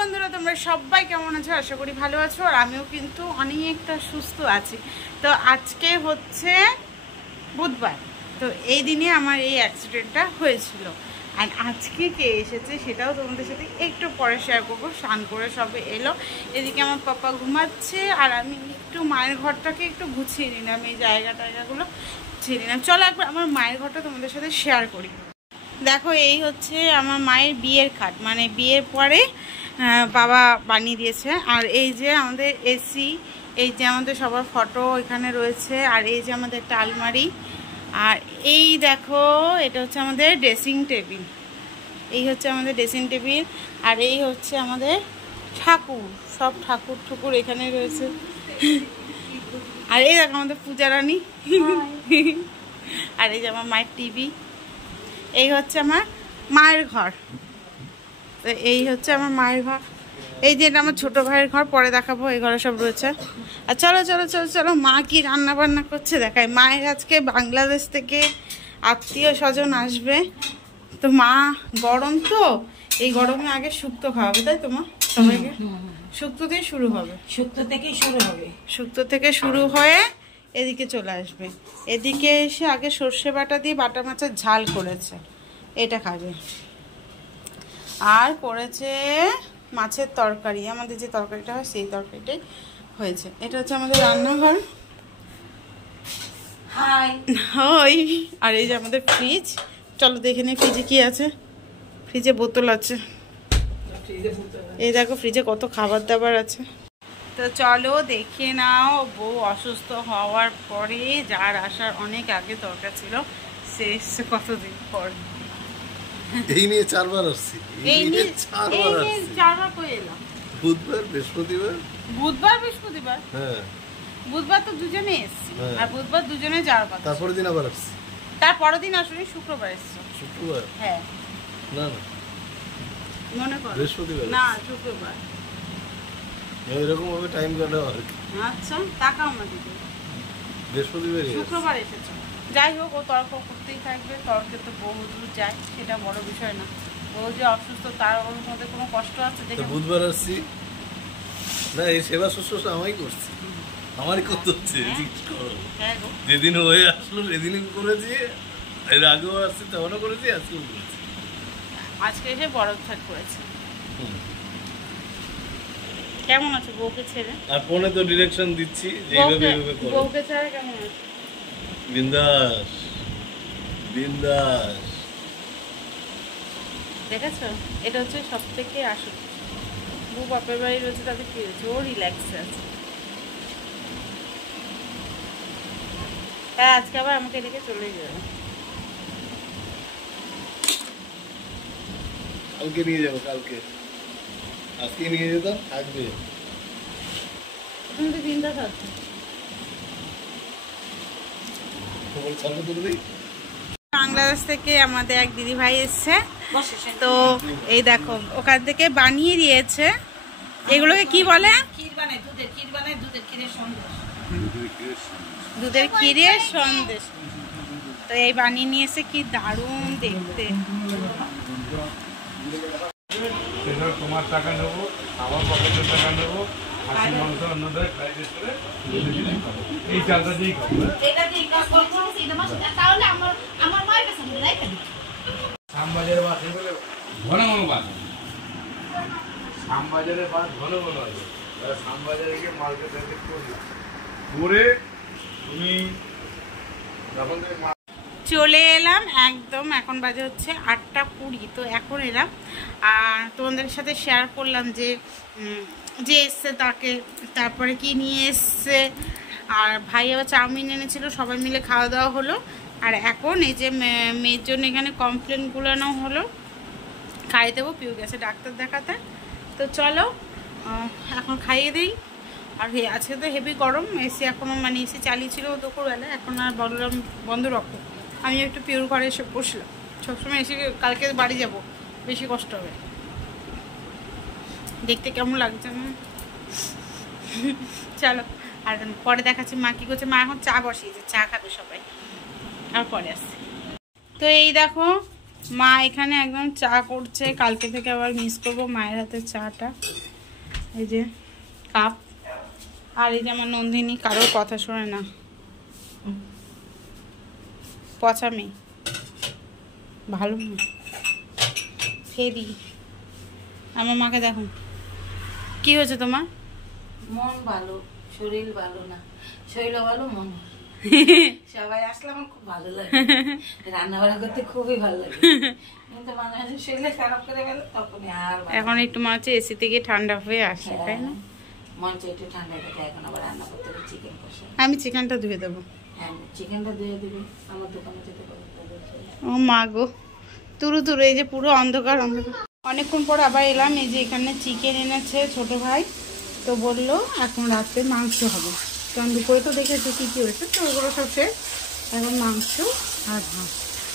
বন্ধুরা, তোমরা সবাই কেমন আছো? আশা করি ভালো আছো। আর আমিও কিন্তু অনেকটা সুস্থ আছি। তো আজকে হচ্ছে বুধবার, তো এই দিনে আমার এই অ্যাক্সিডেন্টটা হয়েছিল। আর আজকে কে এসেছে সেটাও তোমাদের সাথে একটু পরে শেয়ার করবো। স্নান করে সবে এলো, এদিকে আমার পাপা ঘুমাচ্ছে আর আমি একটু মায়ের ঘরটাকে একটু গুছিয়ে নিলাম, এই জায়গাগুলো গুছিয়ে নিলাম। চলো একবার আমার মায়ের ঘরটা তোমাদের সাথে শেয়ার করি। দেখো, এই হচ্ছে আমার মায়ের বিয়ের খাট, মানে বিয়ের পরে বাবা বানিয়ে দিয়েছে। আর এই যে আমাদের এসি, এই যে আমাদের সবার ফটো এখানে রয়েছে, আর এই যে আমাদের একটা আলমারি, আর এই দেখো এটা হচ্ছে আমাদের ড্রেসিং টেবিল। এই হচ্ছে আমাদের ড্রেসিং টেবিল, আর এই হচ্ছে আমাদের ঠাকুর, সব ঠাকুর ঠুকুর এখানে রয়েছে। আর এই দেখো আমাদের পূজা রানী। আর এই যে আমার মায়ের টিভি। এই হচ্ছে আমার মায়ের ঘর। তো এই হচ্ছে আমার মায়ের ঘর। এই যে এটা আমার ছোটো ভাইয়ের ঘর, পরে দেখাবো। এই ঘরে সব রয়েছে। আর চলো চলো চলো চলো, মা কি রান্না বান্না করছে দেখায়। মায়ের আজকে বাংলাদেশ থেকে আত্মীয় স্বজন আসবে, তো মা গরম তো, এই গরমে আগে শুক্তো খাওয়াবে, তাই তো মা? সবাইকে শুক্তো দিয়ে শুরু হবে, শুক্তো থেকেই শুরু হবে। শুক্তো থেকে শুরু হয়ে এদিকে চলে আসবে। এদিকে এসে আগে সর্ষে বাটা দিয়ে বাটা মাছের ঝাল করেছে, এটা খাবে। আর করেছে মাছের তরকারি, আমাদের যে তরকারিটা হয় সেই তরকারিটাই হয়েছে। এটা হচ্ছে আমাদের রান্নাঘর। High high. আর এই যে আমাদের ফ্রিজ, চলো দেখে নিই ফ্রিজে কি আছে। ফ্রিজে বোতল আছে, এই দেখো ফ্রিজে কত খাবার দাবার আছে। তো চলো দেখে নাও। বউ অসুস্থ হওয়ার পরে, যার আসার অনেক আগে দরকার ছিল, সে এসছে কতদিন পর। এই নিয়ে 4 বার আসছি। এই নিয়ে 4 বার কই এলাম। বুধবার, বৃহস্পতিবার। বুধবার বৃহস্পতিবার, হ্যাঁ বুধবার তো দুজনে এসছি। আর বুধবার দুজনে যাওয়ার কথা। তারপরের দিন আবার আসছি। তারপরের দিন আসলে শুক্রবার এসছো। শুক্রবার? হ্যাঁ না না, মনে করো বৃহস্পতিবার না, শুক্রবার। এরকম ভাবে টাইম কাটাও আর কি। আচ্ছা তাকাও আমাদের বৃহস্পতিবার শুক্রবার এসেছো। যাই হোক, ও তর্ক করতেই থাকবে, তর্কে তো বহু দূর যায়, সেটা বড় বিষয় না। ও যে অসুস্থ তার ওর মধ্যে কোনো কষ্ট আছে দেখে। বুধবার আসছি না, এই সেবা শুশ্রূষা আমারই করছি, আমারই করতে হচ্ছে। হ্যাঁ গো, যেদিন হয়ে আসলো সেদিনই করেছি, এর আগেও আসছি তখনও করেছি, আজকেও করেছি। আজকে এসে বড় থাক করেছে। কেমন আছে বউকে ছেড়ে? আর ফোনে তো ডিরেকশন দিচ্ছি যে এইভাবে এইভাবে করো। বউকে ছেড়ে কেমন আছে? বিন্দাস বিন্দাস। দেখেছো, এটা হচ্ছে সব থেকে আসল। বউ বাপের বাড়ি রয়েছে, তাদের কি হয়েছে? ও রিল্যাক্সে আছে। হ্যাঁ, আজকে আবার আমাকে রেখে চলে যাবে। কালকে নিয়ে যাবো, কালকে। আজকে নিয়ে যেতাম, থাকবে। তুমি তো চিন্তা থাকছো। বাংলাদেশ থেকে আমাদের এক দিদি ভাই এসছে, তো এই দেখো ওখান থেকে বানিয়ে দিয়েছে। এগুলোকে কি বলে? দুধের ক্ষীরের সন্দেশ। তো এই বানিয়ে নিয়ে এসে, কি দারুণ দেখতে। তোমার টাকা নেবো, আমার পকেটের টাকা নেবো, হাসি মাংস অন্যদের ফ্রাইড করে এই চালটা দিয়েই খাবো। শ্যামবাজারের বাস বলে ঘন ঘন বাস, শ্যামবাজারের বাস ঘন ঘন আছে। শ্যামবাজারে গিয়ে মার্কেট করে তুমি যখন চলে এলাম একদম। এখন বাজে হচ্ছে 8টা 20। তো এখন এলাম আর তোমাদের সাথে শেয়ার করলাম যে যে এসছে তাকে, তারপরে কি নিয়ে এসছে। আর ভাই আবার চাউমিন এনেছিল, সবাই মিলে খাওয়া দাওয়া হলো। আর এখন এই যে মেয়ের জন্য এখানে কমপ্লেনগুলো হলো, খাইয়ে দেবো, পিউ গেছে ডাক্তার দেখাতে। তো চলো এখন খাইয়ে দিই। আর আজকে তো হেভি গরম, এসি এখনও মানে এসি চালিয়েছিল দুপুরবেলা, এখন আর বললাম বন্ধ রাখো। আমি একটু পিওর ঘরে এসে বসলাম। সবসময় এসে কালকে বাড়ি যাব, বেশি কষ্ট হবে। দেখতে কেমন লাগছে না? চলো আর পরে দেখাচ্ছি মা কী করছে। মা এখন চা বসিয়েছে, চা খাবে সবাই, আর পরে আসছে। তো এই দেখো মা এখানে একদম চা করছে, কালকে থেকে আবার মিস করবো মায়ের হাতের চাটা। এই যে কাপ, আর এই যে আমার নন্দিনী কারোর কথা শোনে না, পচা মেয়ে, ভালো না ফেরি। আমার মাকে দেখুন, কি হয়েছে তোমার? মন ভালো, শরীর ভালো না, শরীর ভালো মন সবাই আসলে আমার খুব ভালো লাগে, রান্না বান্না করতে খুবই ভালো লাগে, কিন্তু মাঝে মাঝে শরীরে খারাপ করে গেলে তখন আর এখন একটু মনে হচ্ছে এসি থেকে ঠান্ডা হয়ে আসে, তাই না? মন চাই একটু ঠান্ডা থাকে, এখন আবার রান্না করতে হবে চিকেন কষা। আমি চিকেনটা ধুয়ে দেবো। হ্যাঁ চিকেনটা দিয়ে দিবি, আমার দোকানে যেতে পারবো। ও মা গো, তুরু তুরু, এই যে পুরো অন্ধকার অন্ধকার। অনেকক্ষণ পর আবার এলাম, এই যে এখানে চিকেন এনেছে ছোট ভাই, তো বললো এখন রাতে মাংস হবে, কারণ দুপুরে তো দেখেছো কী কী হয়েছে, তো ওগুলো সব শেষ, এখন মাংস আর ভাত।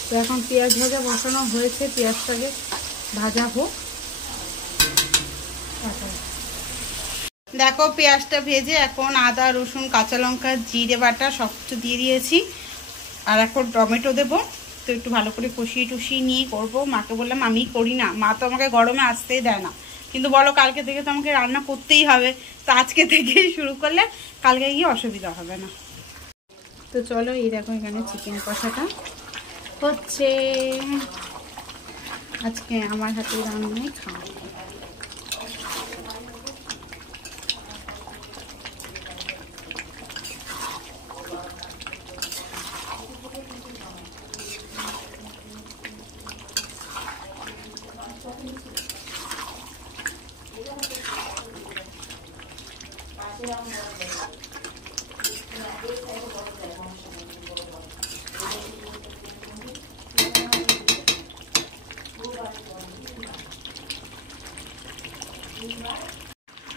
তো এখন পেঁয়াজ ভাজা বসানো হয়েছে, পেঁয়াজটাকে ভাজা হোক। দেখো পেঁয়াজটা ভেজে এখন আদা রসুন কাঁচা লঙ্কা জিরে বাটা সব কিছু দিয়ে দিয়েছি, আর এখন টমেটো দেবো। তো একটু ভালো করে কষিয়ে টুষিয়ে নিয়ে করবো। মাকে বললাম আমি করি না, মা তো আমাকে গরমে আসতেই দেয় না, কিন্তু বলো কালকে থেকে তো আমাকে রান্না করতেই হবে, তো আজকে থেকেই শুরু করলে কালকে গিয়ে অসুবিধা হবে না। তো চলো, এই দেখো এখানে চিকেন কষাটা হচ্ছে, আজকে আমার হাতে রান্নাই খাওয়া।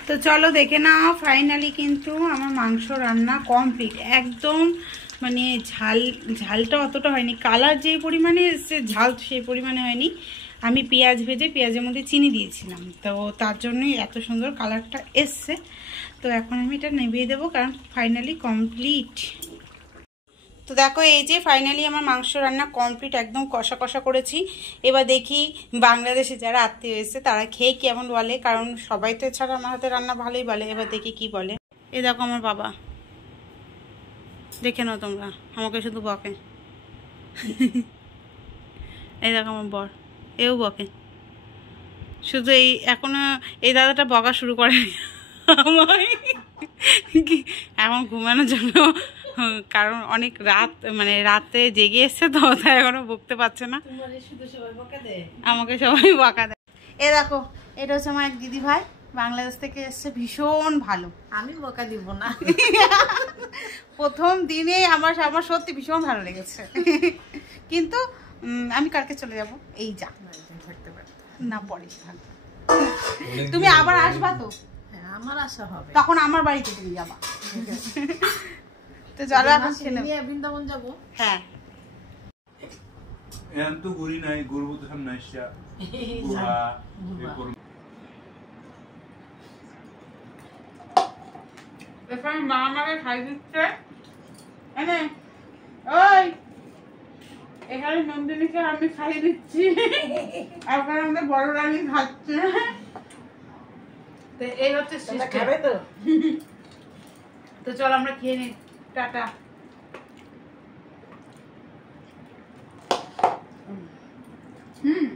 তো চলো দেখে নাও, ফাইনালি কিন্তু আমার মাংস রান্না কমপ্লিট একদম, মানে ঝালটা অতটা হয়নি, কালার যেই পরিমাণে এসছে ঝাল সেই পরিমাণে হয়নি। আমি পেঁয়াজ ভেজে পেঁয়াজের মধ্যে চিনি দিয়েছিলাম, তো তার জন্যই এত সুন্দর কালারটা এসছে। তো এখন আমি এটা নেভিয়ে দেবো, কারণ ফাইনালি কমপ্লিট। তো দেখো এই যে ফাইনালি আমার মাংস রান্না কমপ্লিট, একদম কষা কষা করেছি। এবার দেখি বাংলাদেশে যারা আত্মীয় এসেছে তারা খেয়ে কেমন বলে, কারণ সবাই তো এছাড়া আমার হাতে রান্না ভালোই বলে। এবার দেখি কি বলে। এই দেখো আমার বাবা, দেখে নাও তোমরা, আমাকে শুধু বকে। এই দেখো আমার বর, এও বকে, শুধু এই এখনো এই দাদাটা বকা শুরু করে এখন ঘুমানোর জন্য, কারণ অনেক রাত, মানে রাতে জেগে এসছে তো, তাই এখনো বকতে পারছে না, আমাকে সবাই বকা দেয়। এ দেখো এটা হচ্ছে আমার এক দিদি ভাই, বাংলাদেশ থেকে এসছে, ভীষণ ভালো। আমি বকা দিব না, প্রথম দিনে আমার সত্যি ভীষণ ভালো লেগেছে, কিন্তু আমি কালকে চলে যাব, এই যা থাকতে পারি না, পরে থাকবে। তুমি আবার আসবা তো? আমার আশা হবে, তখন আমার বাড়িতে তুমি যাবা। তো চলো এখন বৃন্দাবন যাবো। হ্যাঁ এখন তো ঘুরি নাই, ঘুরবো তো সামনে আসা এখানে মা আমাকে খাই দিচ্ছে, এনে ওই এখানে নন্দিনীকে আমি খাই দিচ্ছি, আর ওখানে আমাদের বড় রানী খাচ্ছে। তো এই হচ্ছে খাবে তো? তো চল আমরা খেয়ে নিই, টাটা। হুম